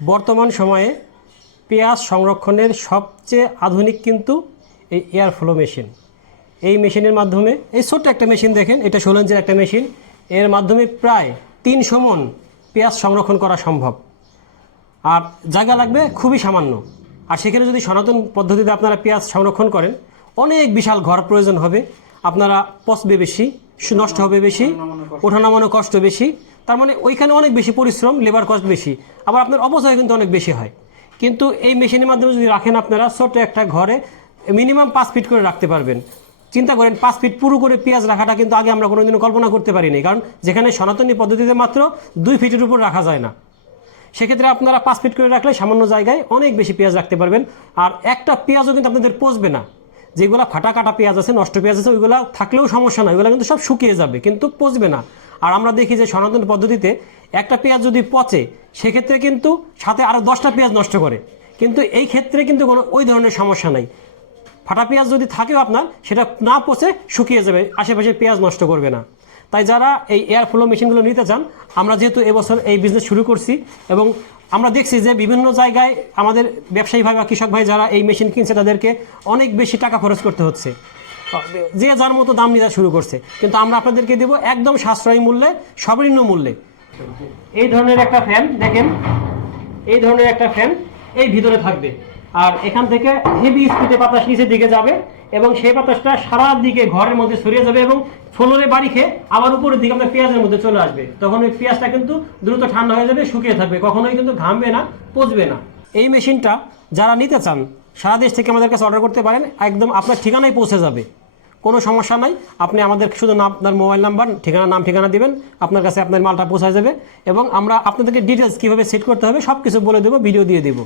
বর্তমান সময়ে পেঁয়াজ সংরক্ষণের সবচেয়ে আধুনিক কিন্তু এই এয়ার ফ্লো মেশিন। এই মেশিনের মাধ্যমে এই ছোট্ট একটা মেশিন দেখেন, এটা 16 ইঞ্চের একটা মেশিন, এর মাধ্যমে প্রায় 300 মণ পেঁয়াজ সংরক্ষণ করা সম্ভব। আর জায়গা লাগবে খুবই সামান্য। আর সেখানে যদি সনাতন পদ্ধতিতে আপনারা পেঁয়াজ সংরক্ষণ করেন, অনেক বিশাল ঘর প্রয়োজন হবে, আপনারা পচবে বেশি, নষ্ট হবে বেশি, ওঠানামানো কষ্ট বেশি। তার মানে ওইখানে অনেক বেশি পরিশ্রম, লেবার কস্ট বেশি, আবার আপনার অপচয় কিন্তু অনেক বেশি হয়। কিন্তু এই মেশিনের মাধ্যমে যদি রাখেন আপনারা ছোট্ট একটা ঘরে মিনিমাম 5 ফিট করে রাখতে পারবেন। চিন্তা করেন 5 ফিট পুরো করে পেঁয়াজ রাখাটা কিন্তু আগে আমরা কোনোদিনও কল্পনা করতে পারিনি, কারণ যেখানে সনাতনী পদ্ধতিতে মাত্র 2 ফিটের উপর রাখা যায় না। সেক্ষেত্রে আপনারা 5 ফিট করে রাখলে সামান্য জায়গায় অনেক বেশি পেঁয়াজ রাখতে পারবেন। আর একটা পেঁয়াজও কিন্তু আপনাদের পচবে না। যেগুলো ফাটা কাটা পেঁয়াজ আছে, নষ্ট পেঁয়াজ আছে, ওইগুলো থাকলেও সমস্যা নয়, ওইগুলো কিন্তু সব শুকিয়ে যাবে, কিন্তু পচবে না। আর আমরা দেখি যে সনাতন পদ্ধতিতে একটা পেঁয়াজ যদি পচে, সেক্ষেত্রে কিন্তু সাথে আরও 10টা পেঁয়াজ নষ্ট করে। কিন্তু এই ক্ষেত্রে কিন্তু কোনো ওই ধরনের সমস্যা নাই। ফাটা পেঁয়াজ যদি থাকেও আপনার, সেটা না পচে শুকিয়ে যাবে, আশেপাশে পেঁয়াজ নষ্ট করবে না। তাই যারা এই এয়ার ফ্লো মেশিনগুলো নিতে চান, আমরা যেহেতু এবছর এই বিজনেস শুরু করছি এবং আমরা দেখছি যে বিভিন্ন জায়গায় আমাদের ব্যবসায়ী ভাই বা কৃষক ভাই যারা এই মেশিন কিনছে, তাদেরকে অনেক বেশি টাকা খরচ করতে হচ্ছে, যে যার মতো দাম নিতে শুরু করছে। কিন্তু আমরা আপনাদেরকে দেবো একদম সাশ্রয়ী মূল্যে, সর্বনিম্ন মূল্যে। এই ধরনের একটা ফ্যান দেখেন, এই ধরনের একটা ফ্যান এই ভিতরে থাকবে, আর এখান থেকে হেভি স্পিডে বাতাস নিচের দিকে যাবে এবং সেই বাতাসটা সারা দিকে ঘরের মধ্যে ছড়িয়ে যাবে এবং ফ্লোরে বাড়ি খেয়ে আবার উপরের দিকে আপনার পেঁয়াজের মধ্যে চলে আসবে। তখন ওই পেঁয়াজটা কিন্তু দ্রুত ঠান্ডা হয়ে যাবে, শুকিয়ে থাকবে, কখনোই কিন্তু ঘামবে না, পচবে না। এই মেশিনটা যারা নিতে চান সারা দেশ থেকে আমাদের কাছে অর্ডার করতে পারেন, একদম আপনার ঠিকানায় পৌঁছে যাবে, কোনো সমস্যা নাই। আপনি আমাদের শুধু আপনার মোবাইল নাম্বার, ঠিকানা, নাম ঠিকানা দিবেন, আপনার কাছে আপনার মালটা পৌঁছায় যাবে এবং আমরা আপনাদেরকে ডিটেলস কীভাবে সেট করতে হবে সব কিছু বলে দেবো, ভিডিও দিয়ে দেবো।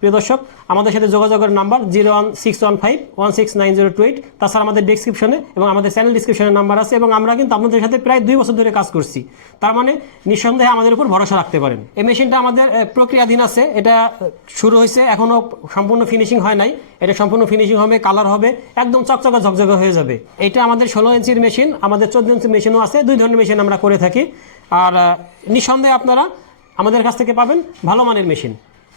প্রিয় দর্শক, আমাদের সাথে যোগাযোগের নাম্বার 01615169028। তাছাড়া আমাদের ডেসক্রিপশনে এবং আমাদের চ্যানেল ডিসক্রিপশনের নাম্বার আছে এবং আমরা কিন্তু আপনাদের সাথে প্রায় 2 বছর ধরে কাজ করছি। তার মানে নিঃসন্দেহে আমাদের উপর ভরসা রাখতে পারেন। এই মেশিনটা আমাদের প্রক্রিয়াধীন আছে, এটা শুরু হয়েছে, এখনও সম্পূর্ণ ফিনিশিং হয় নাই। এটা সম্পূর্ণ ফিনিশিং হবে, কালার হবে, একদম চকচকে ঝকঝকে হয়ে যাবে। এটা আমাদের 16 ইঞ্চির মেশিন, আমাদের 14 ইঞ্চির মেশিনও আছে, 2 ধরনের মেশিন আমরা করে থাকি। আর নিঃসন্দেহে আপনারা আমাদের কাছ থেকে পাবেন ভালো মানের মেশিন।